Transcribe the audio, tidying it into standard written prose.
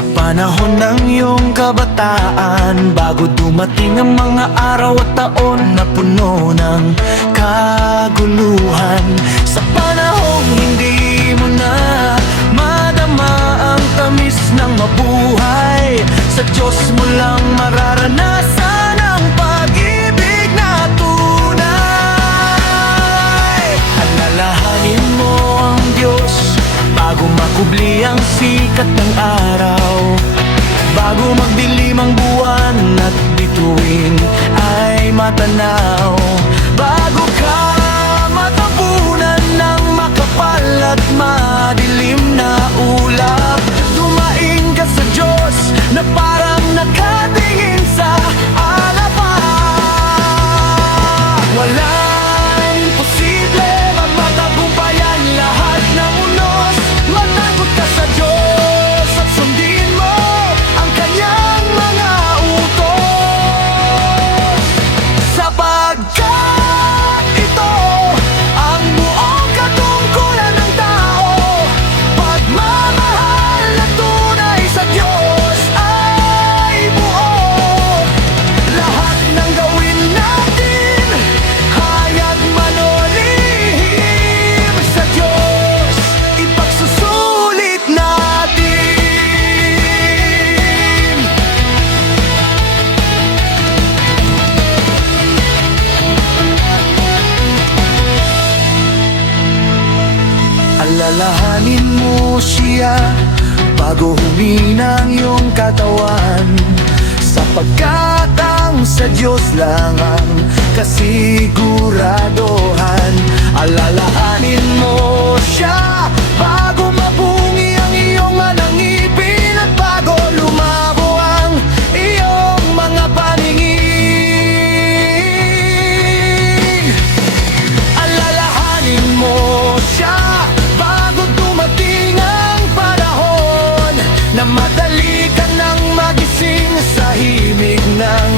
Sa panahon ng iyong kabataan, bago dumating ang mga araw at taon na puno ng kaguluhan. Sa panahong hindi mo na madama ang tamis ng mabuhay, sa Diyos mo lang mararanasan ang pag-ibig na tunay. Alalahanin mo ang Diyos bago makubli ang sikat ng araw, bago magdilim ang buwan at bituin ay matanaw, bago ka matabunan ng makapal at madilim na ulap. Dumaing ka sa Diyos na parang nakatingin sa alapa. Walang imposible, magmatagumpayan lahat ng unos. Matagot ka sa Diyos at sundin mo ang kanyang mga utos, sapagkat ito ang buong katungkulan ng tao. Pagmamahal na tunay sa Diyos ay buo. Lahat ng gawin natin hayag manolihim sa Diyos, ipagsusulit natin. Alalahanin mo siya bago humina ang iyong katawan, sapagkat ang sa Diyos lang ang kasiguraduhan. Alalahanin mo siya bago mabungi ang iyong ngipin at bago lumabo ang iyong mga paningin. Alalahanin mo siya bago dumating ang panahon na madali ka nang magising sa himig ng